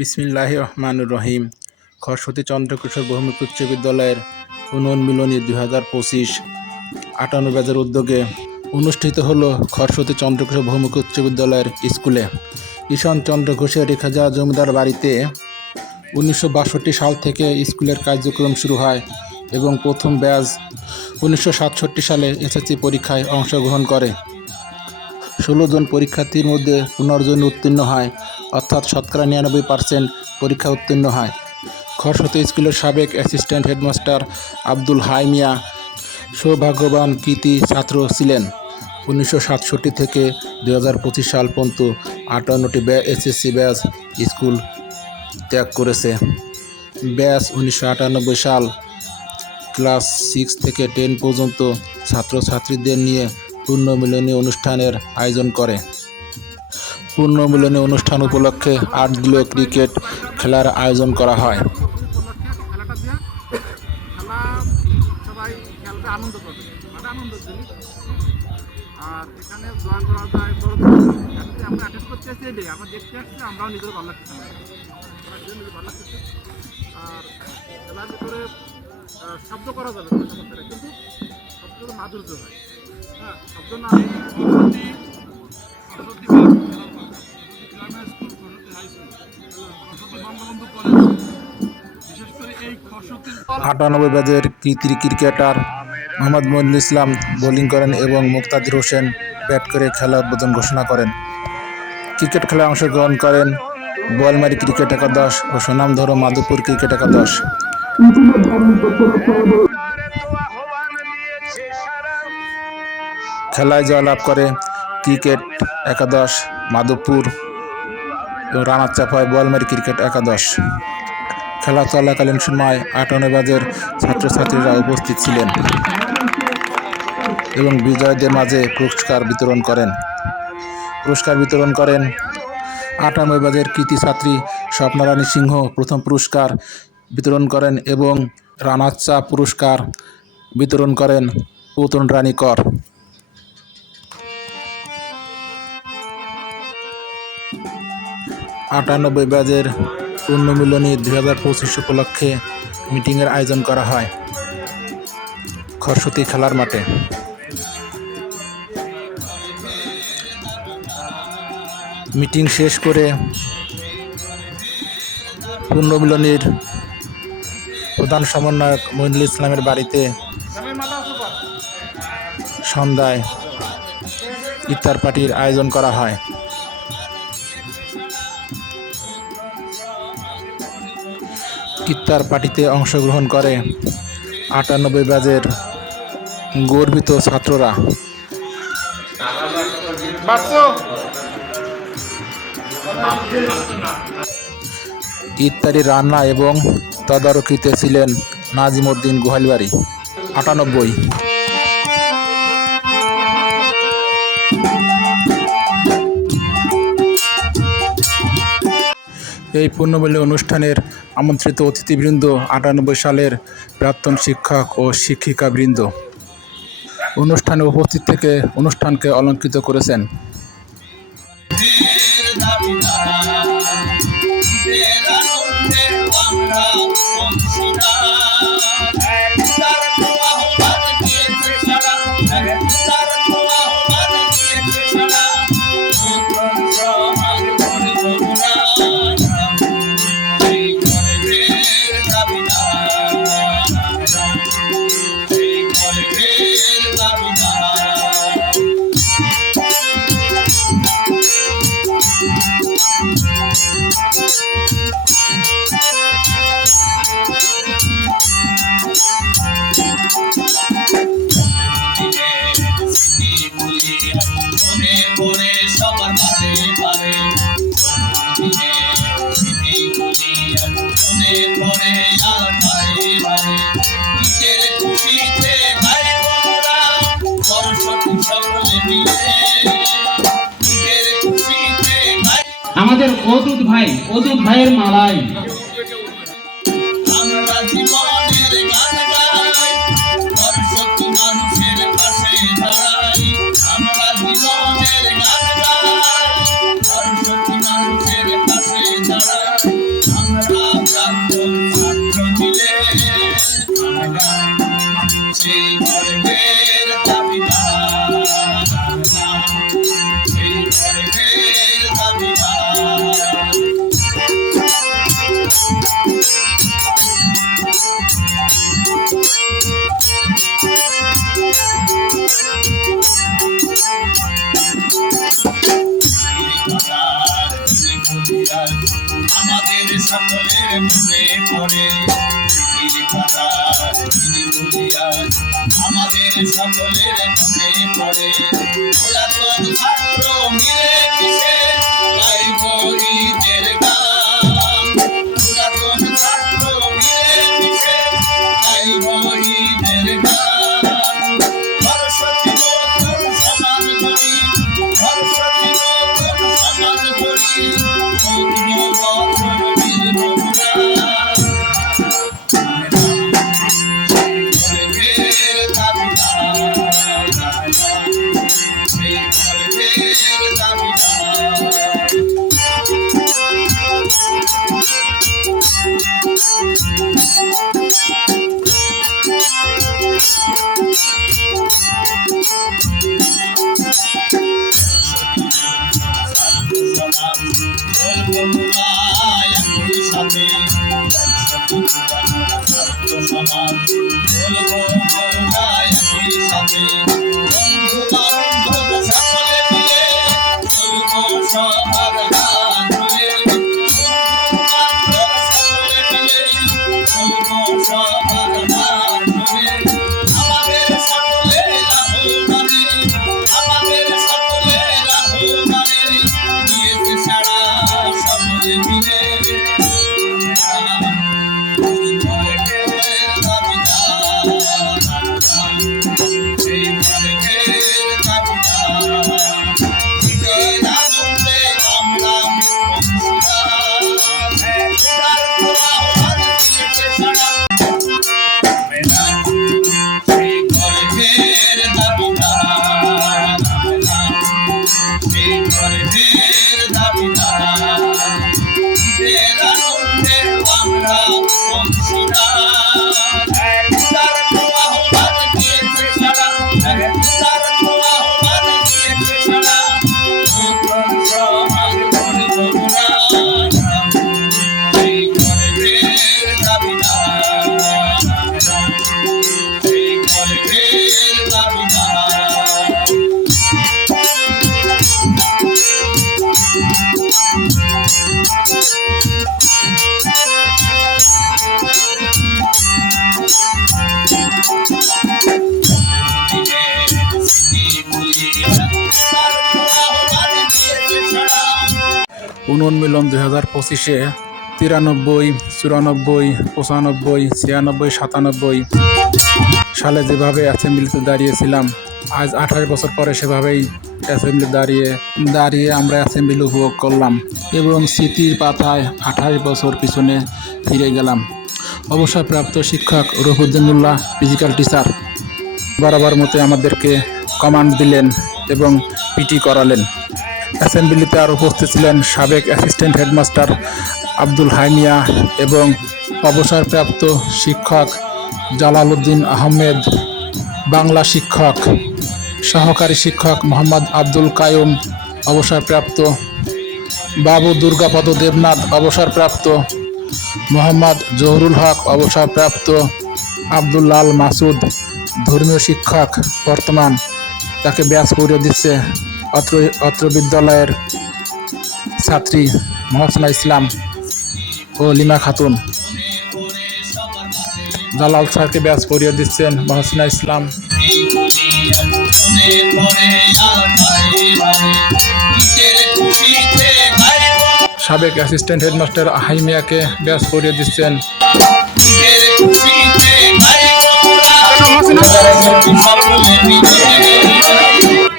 বিসমিল্লাহ রহমানুর রহিম খরস্বতী চন্দ্রকিশোর বহুমুখী উচ্চ বিদ্যালয়ের পুনর্মিলনী দুই হাজার পঁচিশ আটান্ন ব্যাজের উদ্যোগে অনুষ্ঠিত হলো খরস্বতী চন্দ্রকিশোর বহুমুখী উচ্চ বিদ্যালয়ের স্কুলে। ঈশান চন্দ্র ঘোষের রেখাজা জমিদার বাড়িতে উনিশশো বাষট্টি সাল থেকে স্কুলের কার্যক্রম শুরু হয় এবং প্রথম ব্যাচ উনিশশো সাতষট্টি সালে এসএসসি পরীক্ষায় অংশগ্রহণ করে। ষোলো জন পরীক্ষার্থীর মধ্যে পনেরো জন উত্তীর্ণ হয়। অর্থাৎ শতকরা নিরানব্বই পার্সেন্ট পরীক্ষা উত্তীর্ণ হয়। খরস্বতী স্কুলের সাবেক অ্যাসিস্ট্যান্ট হেডমাস্টার আব্দুল হাই মিয়া সৌভাগ্যবান কৃতি ছাত্র ছিলেন। উনিশশো সাতষট্টি থেকে দু হাজার পঁচিশ সাল পর্যন্ত আটান্নটি এসএসসি ব্যাচ স্কুল ত্যাগ করেছে। ব্যাচ উনিশশো আটানব্বই সাল ক্লাস সিক্স থেকে টেন পর্যন্ত ছাত্রছাত্রীদের নিয়ে পূর্ণমিলনী অনুষ্ঠানের আয়োজন করে। পূর্ণমিলনী অনুষ্ঠান উপলক্ষে আট দিলীয় ক্রিকেট খেলার আয়োজন করা হয়। আমরা দেখতে আমরাও নিজের ভালো লাগছে নিজের ভালো লাগছে আর খেলার শব্দ করা যাবে কিন্তু শব্দ মাধুর্য হয় হ্যাঁ শব্দ না আটানব্বই ব্যাচের কৃতি ক্রিকেটার মোহাম্মদ মইনুল ইসলাম বোলিং করেন এবং মুক্তাদির হোসেন ব্যাট করে খেলা উদ্বোধন ঘোষণা করেন। ক্রিকেট খেলায় অংশগ্রহণ করেন বোয়ালমারি ক্রিকেট একাদশ ও সুনামধর মাধবপুর ক্রিকেট একাদশ। খেলায় জয়লাভ করে ক্রিকেট একাদশ মাধবপুর রানার চাপায় বোয়ালমারি ক্রিকেট একাদশ। খেলা চলাকালীন সময় আটান্ন বাজের ছাত্রছাত্রীরা উপস্থিত ছিলেন এবং বিজয়দের মাঝে পুরস্কার বিতরণ করেন। পুরস্কার বিতরণ করেন আটান্ন বাজের কৃতি ছাত্রী স্বপ্নারানী সিংহ। প্রথম পুরস্কার বিতরণ করেন এবং রানাচ্চা পুরস্কার বিতরণ করেন পুতন রানী কর আটানব্বই ব্যাজের পূর্ণমিলনী দুই হাজার পঁচিশ উপলক্ষে মিটিংয়ের আয়োজন করা হয়। খরস্বতী খেলার মাঠে। মিটিং শেষ করে পূর্ণমিলনীর প্রধান সমন্বয়ক মইনুল ইসলামের বাড়িতে সন্ধ্যায় ইফতার পার্টির আয়োজন করা হয়। ইফতার পার্টিতে অংশগ্রহণ করে। আটানব্বই ব্যাজের গর্বিত ছাত্ররা। ইত্যাদি রান্না এবং তদারকিতে ছিলেন নাজিমুদ্দিন গোহালবাড়ি। আটানব্বই। এই পূর্ণমূল্য অনুষ্ঠানের আমন্ত্রিত অতিথিবৃন্দ, আটানব্বই সালের প্রাক্তন শিক্ষক ও শিক্ষিকা বৃন্দ অনুষ্ঠানে উপস্থিত থেকে অনুষ্ঠানকে অলঙ্কৃত করেছেন। আমাদের অদূত ভাই অদূত ভাইয়ের মালাই। আমাদের পুনর্মিলন দুই হাজার পঁচিশে তিরানব্বই, চুরানব্বই, পঁচানব্বই, ছিয়ানব্বই, সাতানব্বই। সালে যেভাবে অ্যাসেম্বলিতে দাঁড়িয়েছিলাম, আজ আঠাশ বছর পরে সেভাবেই অ্যাসেম্বলি দাঁড়িয়ে দাঁড়িয়ে আমরা অ্যাসেম্বলি উপভোগ করলাম এবং স্মৃতির পাতায় আঠাশ বছর পিছনে ফিরে গেলাম। অবসরপ্রাপ্ত শিক্ষক রহুদ্দিনুল্লাহ ফিজিক্যাল টিচার বরাবর মতো আমাদেরকে কমান্ড দিলেন এবং পিটি করালেন। অ্যাসেম্বলিতে আর উপস্থিত ছিলেন সাবেক অ্যাসিস্ট্যান্ট হেডমাস্টার আব্দুল হাইমিয়া এবং অবসরপ্রাপ্ত শিক্ষক জালালউদ্দিন আহমেদ, বাংলা শিক্ষক, সহকারী শিক্ষক মোহাম্মদ আব্দুল কায়ুম অবসরপ্রাপ্ত বাবু দুর্গাপদ দেবনাথ, অবসরপ্রাপ্ত মোহাম্মদ জহুরুল হক, অবসরপ্রাপ্ত আব্দুল্লাল মাসুদ, ধর্মীয় শিক্ষক বর্তমান, তাকে ব্যাস পড়িয়ে দিচ্ছে অত্র অত্র বিদ্যালয়ের ছাত্রী মহসনা ইসলাম ও লিমা খাতুন। জালাল স্যারকে ব্যাস পড়িয়ে দিচ্ছেন মহসিনা ইসলাম। সাবেক অ্যাসিস্ট্যান্ট হেডমাস্টার হাইমিয়াকে ব্যাস পড়িয়ে দিচ্ছেন।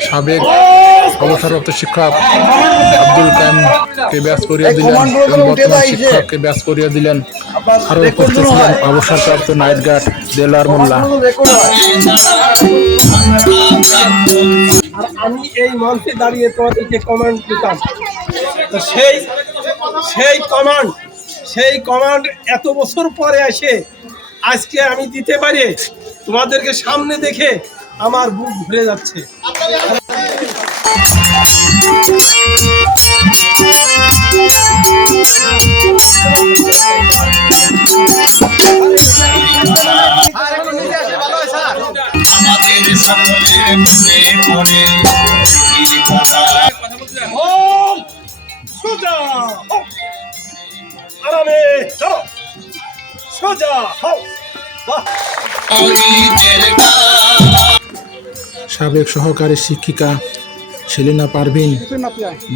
সাবেক অবসরপ্রাপ্ত শিক্ষক আব্দুল কাইমকে ব্যাস করিয়ে দিলেন এবং বর্তমান শিক্ষককে ব্যাস করিয়ে দিলেন। আরও উপস্থিত ছিলেন অবসরপ্রাপ্ত নাইট গার্ড দেলার মোল্লা। আমি এই মঞ্চে দাঁড়িয়ে তোমাদেরকে কমান্ড দিতাম। তো সেই সেই কমান্ড সেই কমান্ড এত বছর পরে এসে আজকে আমি দিতে পারি। তোমাদেরকে সামনে দেখে আমার বুক ভরে যাচ্ছে। আমাদের মনে সোজা! হও আরামে চলো সোজা হও। বাহ। সাবেক সহকারী শিক্ষিকা সেলিনা পারভিন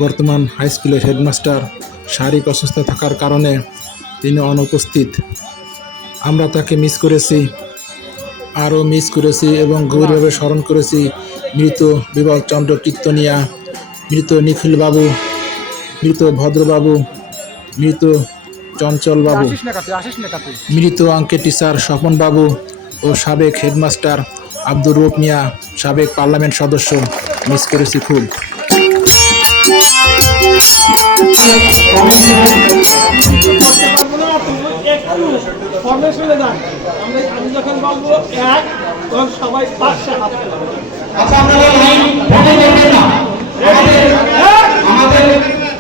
বর্তমান হাই স্কুলের হেডমাস্টার শারীরিক অসুস্থ থাকার কারণে তিনি অনুপস্থিত। আমরা তাকে মিস করেছি আরও মিস করেছি এবং গভীরভাবে স্মরণ করেছি। মৃত বিবল চন্দ্র কীর্তনিয়া মৃত নিখিল বাবু মৃত ভদ্রবাবু মৃত চঞ্চল বাবু মৃত অঙ্কের টিচার স্বপন বাবু ও সাবেক হেডমাস্টার আব্দুর রূপ মিয়া, সাবেক পার্লামেন্ট সদস্য, মিস করেছি খুব। আচ্ছা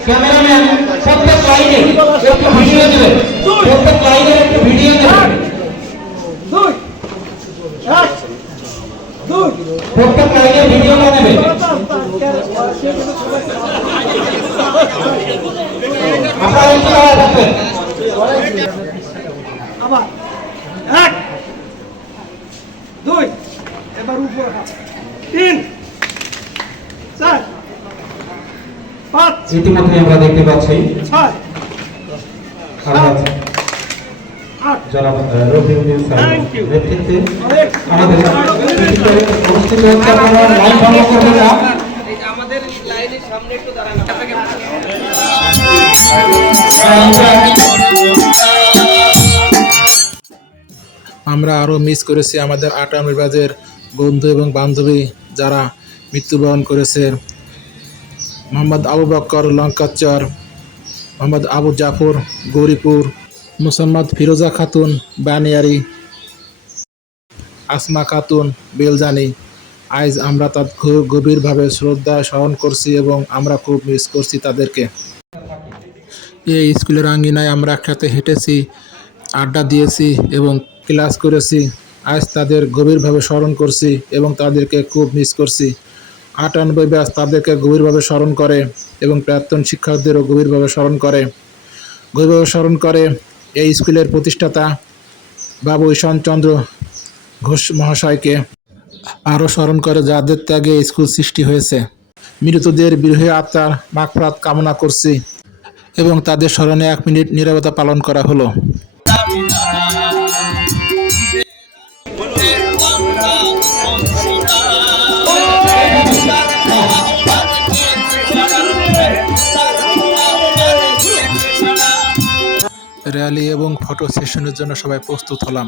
ক্যামেরাম্যান একটু ভিডিও দেবেন একটু ভিডিও দেবেন দুই এক দুই প্রত্যেক লাইনে ভিডিও বানাবেন আপনারা একটু দাঁড়ায় থাকবেন আবার। এক দুই এবার উপর তিন চার পাঁচ ইতিমধ্যে আমরা দেখতে পাচ্ছি ছয় অনেক। আমাদের অনুষ্ঠিত লাইন ফলো করবেন না। আমরা আরও মিস করেছি আমাদের আটানোর বাজের বন্ধু এবং বান্ধবী যারা মৃত্যুবরণ করেছে। মোহাম্মদ আবু বক্কর লঙ্কাচর মোহাম্মদ আবু জাফর, গৌরীপুর, মুসাম্মদ ফিরোজা খাতুন, বানিয়ারি, আসমা খাতুন, বেলজানি। আজ আমরা তার খুব গভীরভাবে শ্রদ্ধা স্মরণ করছি এবং আমরা খুব মিস করছি তাদেরকে। এই স্কুলের আঙ্গিনায় আমরা একসাথে হেঁটেছি, আড্ডা দিয়েছি এবং ক্লাস করেছি। আজ তাদের গভীরভাবে স্মরণ করছি এবং তাদেরকে খুব মিস করছি। আটানব্বই ব্যাস তাদেরকে গভীরভাবে স্মরণ করে এবং প্রাক্তন শিক্ষকদেরও গভীরভাবে স্মরণ করে। গভীরভাবে স্মরণ করে এই স্কুলের প্রতিষ্ঠাতা বাবু ঈশানচন্দ্র ঘোষ মহাশয়কে। আরও স্মরণ করে যাদের ত্যাগে স্কুল সৃষ্টি হয়েছে। মৃতদের বিরহে আত্মার মাগফরাত কামনা করছি এবং তাদের স্মরণে এক মিনিট নীরবতা পালন করা হলো। র্যালি এবং ফটো সেশনের জন্য সবাই প্রস্তুত হলাম।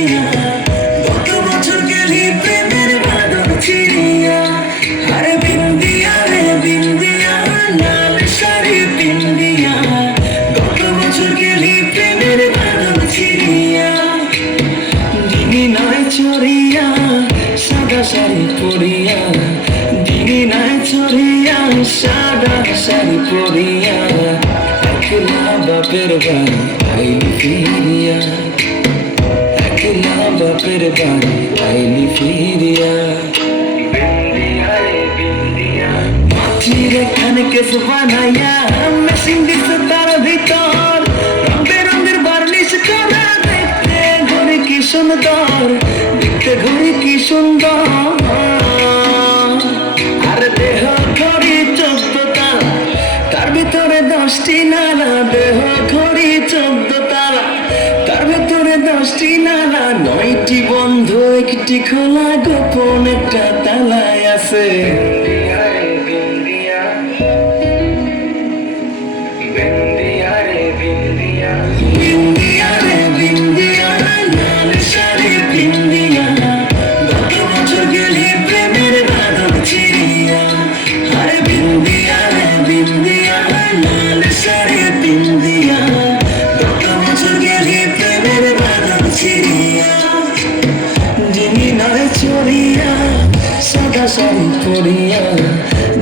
বাড়ি আইলি ফিরিয়া। একলা বাপের বাড়ি আইলি ফিরিয়া। মাটির এখানে কেস বানাইয়া মেশিন দিছে বন্ধ একটি খোলা গোপন একটা তালায় আছে। শাড়ি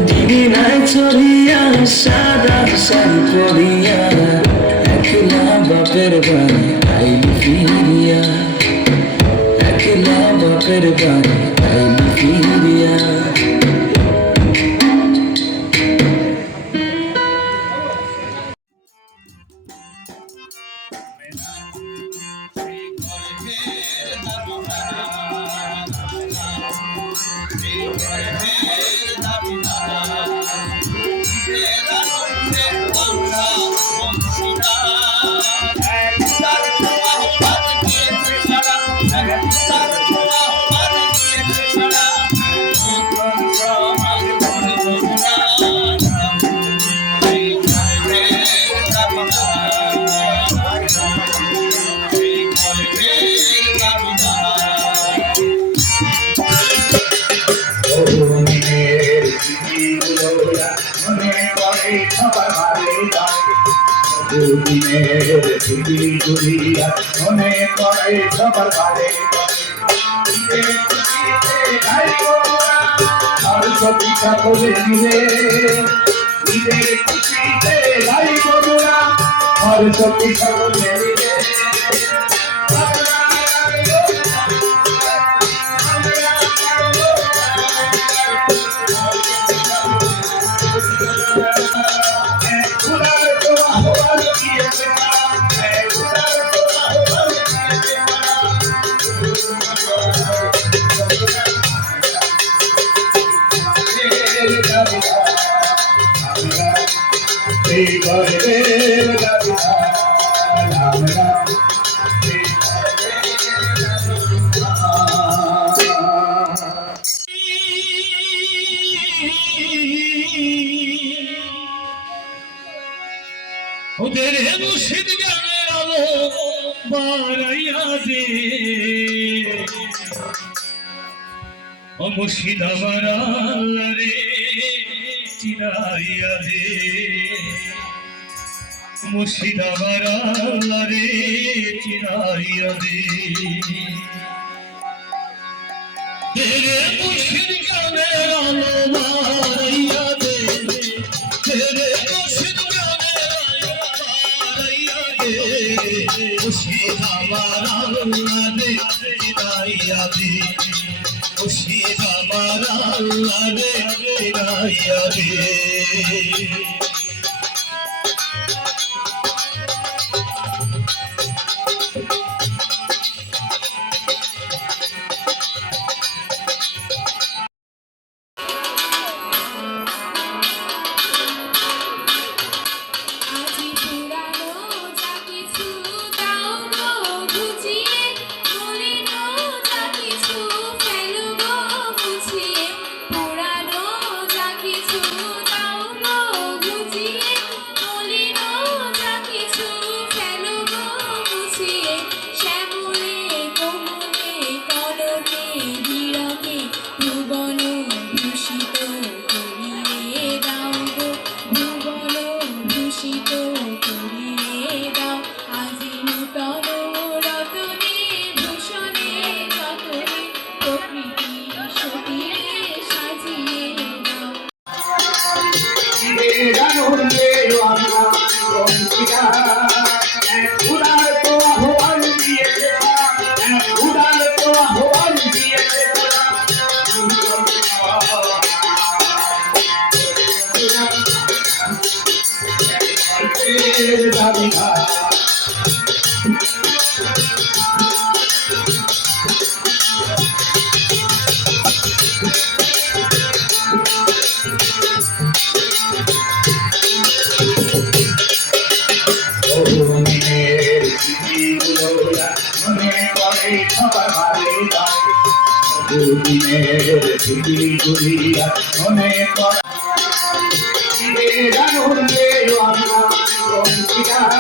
দিবি নাই চড়িয়া, সাদা শাড়ি পড়িয়া একলা বাপের বাড়ি আইলি ফিরিয়া, একলা বাপের বাড়ি মনে করে সবার বাড়ে আর সবিতা বলে নিলে ঈদের খুশিতে ভাই বন্ধুরা আর সবিতা বলে নিলে ওদের মুর্শিদ গানের আলো বাড়াইয়া দে। ও মুর্শিদ আমার রে চিরাইয়া দে মুর্শিদ আমার আল্লাহ রে চিরাইয়া দে তেরে মুর্শিদ গানের আলো বাড়াইয়া দে, তেরে মুর্শিদ গানের আলো বাড়াইয়া দে। মুর্শিদ আমার আল্লাহ রে চিরাইয়া দে মুর্শিদ আমার আল্লাহ রে দে আজি you're সবার ভাবে গাই দুদিনের পৃথিবী ঘুরিয়া মনে করা জানো রে আমরা